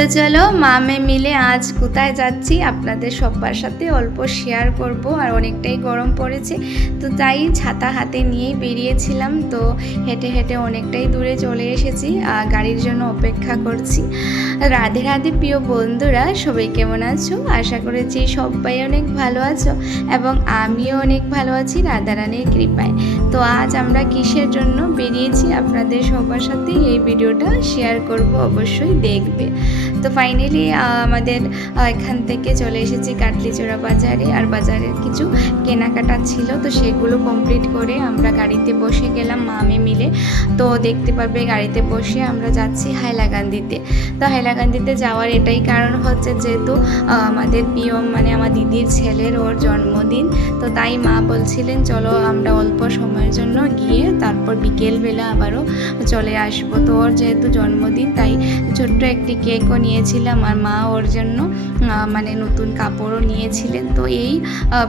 তো চলো মামে মিলে আজ কোথায় যাচ্ছি আপনাদের সবার সাথে অল্প শেয়ার করব। আর অনেকটাই গরম পড়েছে, তো তাই ছাতা হাতে নিয়েই বেরিয়েছিলাম। তো হেঁটে হেঁটে অনেকটাই দূরে চলে এসেছি, গাড়ির জন্য অপেক্ষা করছি। রাধে রাধে প্রিয় বন্ধুরা, সবাই কেমন আছো? আশা করেছি সবাই অনেক ভালো আছো এবং আমিও অনেক ভালো আছি রাধারানীর কৃপায়। তো আজ আমরা কিসের জন্য বেরিয়েছি আপনাদের সবার সাথে এই ভিডিওটা শেয়ার করব, অবশ্যই দেখবে। তো ফাইনালি আমাদের এখান থেকে চলে এসেছি কাটলিচোড়া বাজারে। আর বাজারের কিছু কেনাকাটা ছিল, তো সেগুলো কমপ্লিট করে আমরা গাড়িতে বসে গেলাম মামে মিলে। তো দেখতে পাবে গাড়িতে বসে আমরা যাচ্ছি হাইলাকান্দিতে। তো হাইলাকান্দিতে যাওয়ার এটাই কারণ হচ্ছে, যেহেতু আমাদের প্রিয় মানে আমার দিদির ছেলের ওর জন্মদিন। তো তাই মা বলছিলেন চলো আমরা অল্প সময়ের জন্য গিয়ে তারপর বিকেলবেলা আবারও চলে আসবো। তো ওর যেহেতু জন্মদিন, তাই ছোট্ট একটি কেকও নিয়েছিলাম আর মা ওর জন্য মানে নতুন কাপড়ও নিয়েছিলেন। তো এই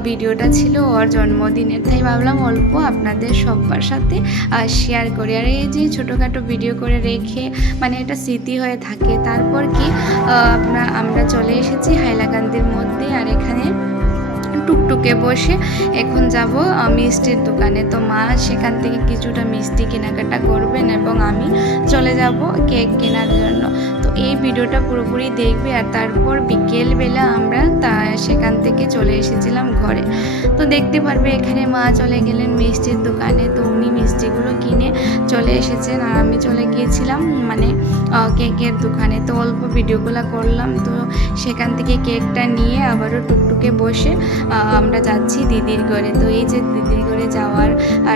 ভিডিওটা ছিল ওর জন্মদিনের, তাই ভাবলাম অল্প আপনাদের সবার সাথে শেয়ার করি। আর এই যে ছোটোখাটো ভিডিও করে রেখে মানে এটা স্মৃতি হয়ে থাকে। তারপর কি আমরা চলে এসেছি হাইলাকান্দির মধ্যে। আর এখানে টুকটুকে বসে এখন যাব মিষ্টির দোকানে। তো মা সেখান থেকে কিছুটা মিষ্টি কেনাকাটা করবেন এবং আমি চলে যাব কেক কেনার জন্য। তো এই ভিডিওটা পুরোপুরি দেখবে। আর তারপর বিকেলবেলা আমরা সেখান থেকে চলে এসেছিলাম ঘরে। তো দেখতে পারবে এখানে মা চলে গেলেন মিষ্টির দোকানে। তো উনি মিষ্টিগুলো কিনে চলে এসেছেন আর আমি চলে গিয়েছিলাম মানে কেকের দোকানে। তো অল্প ভিডিওগুলো করলাম। তো সেখান থেকে কেকটা নিয়ে আবারও টুকটুকে বসে আমরা যাচ্ছি দিদির ঘরে। তো এই যে দিদির ঘরে যাওয়ার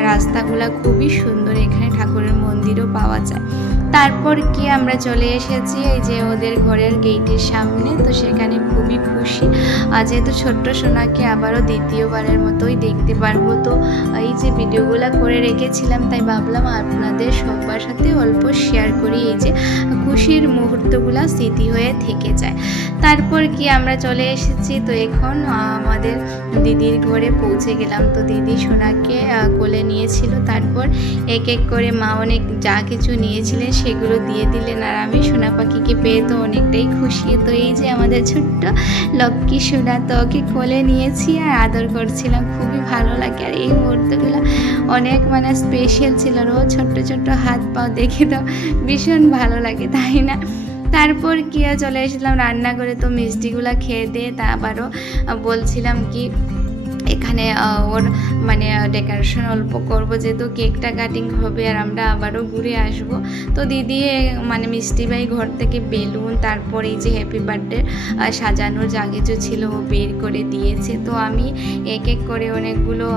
রাস্তাগুলো খুবই সুন্দর, এখানে ঠাকুরের মন্দিরও পাওয়া যায়। তারপর কি আমরা চলে এসেছি এই যে ওদের ঘরের গেটের সামনে। তো সেখানে খুবই খুশি, যেহেতু ছোট্ট সোনাকে আবারও দ্বিতীয়বারের মতোই দেখতে পারবো। তো এই যে ভিডিওগুলো করে রেখেছিলাম, তাই ভাবলাম আপনাদের সবার সাথে অল্প শেয়ার করি, এই যে খুশির মুহূর্তগুলো স্মৃতি হয়ে থেকে যায়। তারপর কি আমরা চলে এসেছি। তো এখন আমাদের দিদির ঘরে পৌঁছে গেলাম। তো দিদি সোনাকে কোলে নিয়েছিল। তারপর এক এক করে মা অনেক যা কিছু নিয়েছিলেন সেগুলো দিয়ে দিলেন। আর আমি সোনা পাখিকে পেয়ে তো অনেকটাই খুশি। তো এই যে আমাদের ছোট্ট লক্ষ্মী সোনা, তো ওকে কোলে নিয়েছি আর আদর করছিলাম, খুবই ভালো লাগে। আর এই মুহূর্তগুলো অনেক মানে স্পেশাল ছিল। আর ও ছোট্ট ছোট্ট হাত পাও দেখে তো ভীষণ ভালো লাগে, তাই না? তারপর কি চলে এসেছিলাম রান্নাঘরে। তো মিষ্টিগুলো খেয়ে দিয়ে তা আবারও বলছিলাম কি এখানে ওর মানে ডেকোরেশন অল্প করব, যেহেতু কেকটা কাটিং হবে আর আমরা আবারও ঘুরে আসব। তো দিদি মানে মিষ্টি ভাই ঘর থেকে বেলুন, তারপর এই যে হ্যাপি বার্থডে সাজানোর যা কিছু ছিল ও বের করে দিয়েছে। তো আমি এক এক করে অনেকগুলো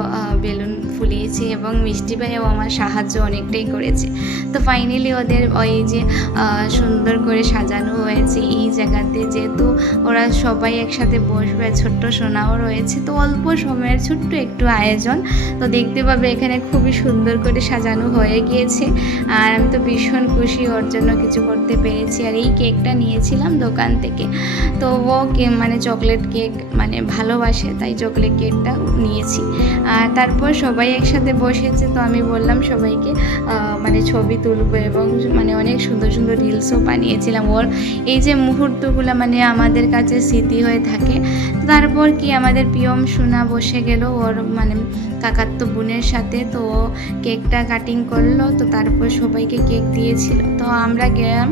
বেলুন ফুলিয়েছি এবং মিষ্টি ভাইও আমার সাহায্য অনেকটাই করেছে। তো ফাইনালি ওদের ওই যে সুন্দর করে সাজানো হয়েছে এই জায়গাতে, যেহেতু ওরা সবাই একসাথে বসবে, ছোট্ট সোনাও রয়েছে। তো অল্প সময়ের ছোট্ট একটু আয়োজন। তো দেখতে পাবে এখানে খুবই সুন্দর করে সাজানো হয়ে গিয়েছে। আর আমি তো ভীষণ খুশি ওর জন্য কিছু করতে পেরেছি। আর এই কেকটা নিয়েছিলাম দোকান থেকে। তো ও মানে চকলেট কেক মানে ভালোবাসে, তাই চকলেট কেকটা নিয়েছি। আর তারপর সবাই একসাথে বসেছে। তো আমি বললাম সবাইকে মানে ছবি তুলবো এবং মানে অনেক সুন্দর সুন্দর রিলসও বানিয়েছিলাম। ওর এই যে মুহূর্তগুলো মানে আমাদের কাছে স্মৃতি হয়ে থাকে। তারপর কি আমাদের প্রিয়ম সোনা বসে গেল ওর মানে কাকাতো বোনের সাথে। তো কেকটা কাটিং করলো। তো তারপর সবাইকে কেক দিয়েছিল। তো আমরা গেলাম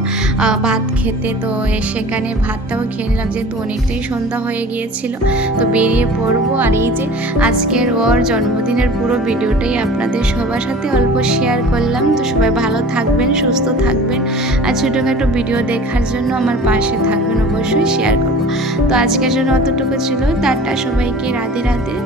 ভাত খেতে। তো সেখানে ভাতটাও খেয়ে নিলাম, যেহেতু অনেকটাই সন্ধ্যা হয়ে গিয়েছিল। তো বেরিয়ে পড়বো। আর এই যে আজকের ওর জন্মদিনের পুরো ভিডিওটাই আপনাদের সবার সাথে অল্প শেয়ার করলাম। তো সবাই ভালো থাকবেন, সুস্থ থাকবেন। আর ছোটোখাটো ভিডিও দেখার জন্য আমার পাশে থাকবেন, অবশ্যই শেয়ার করবো। তো আজকের জন্য অতটুকু ছিল। টাটা সবাইকে, রাধে রাধে।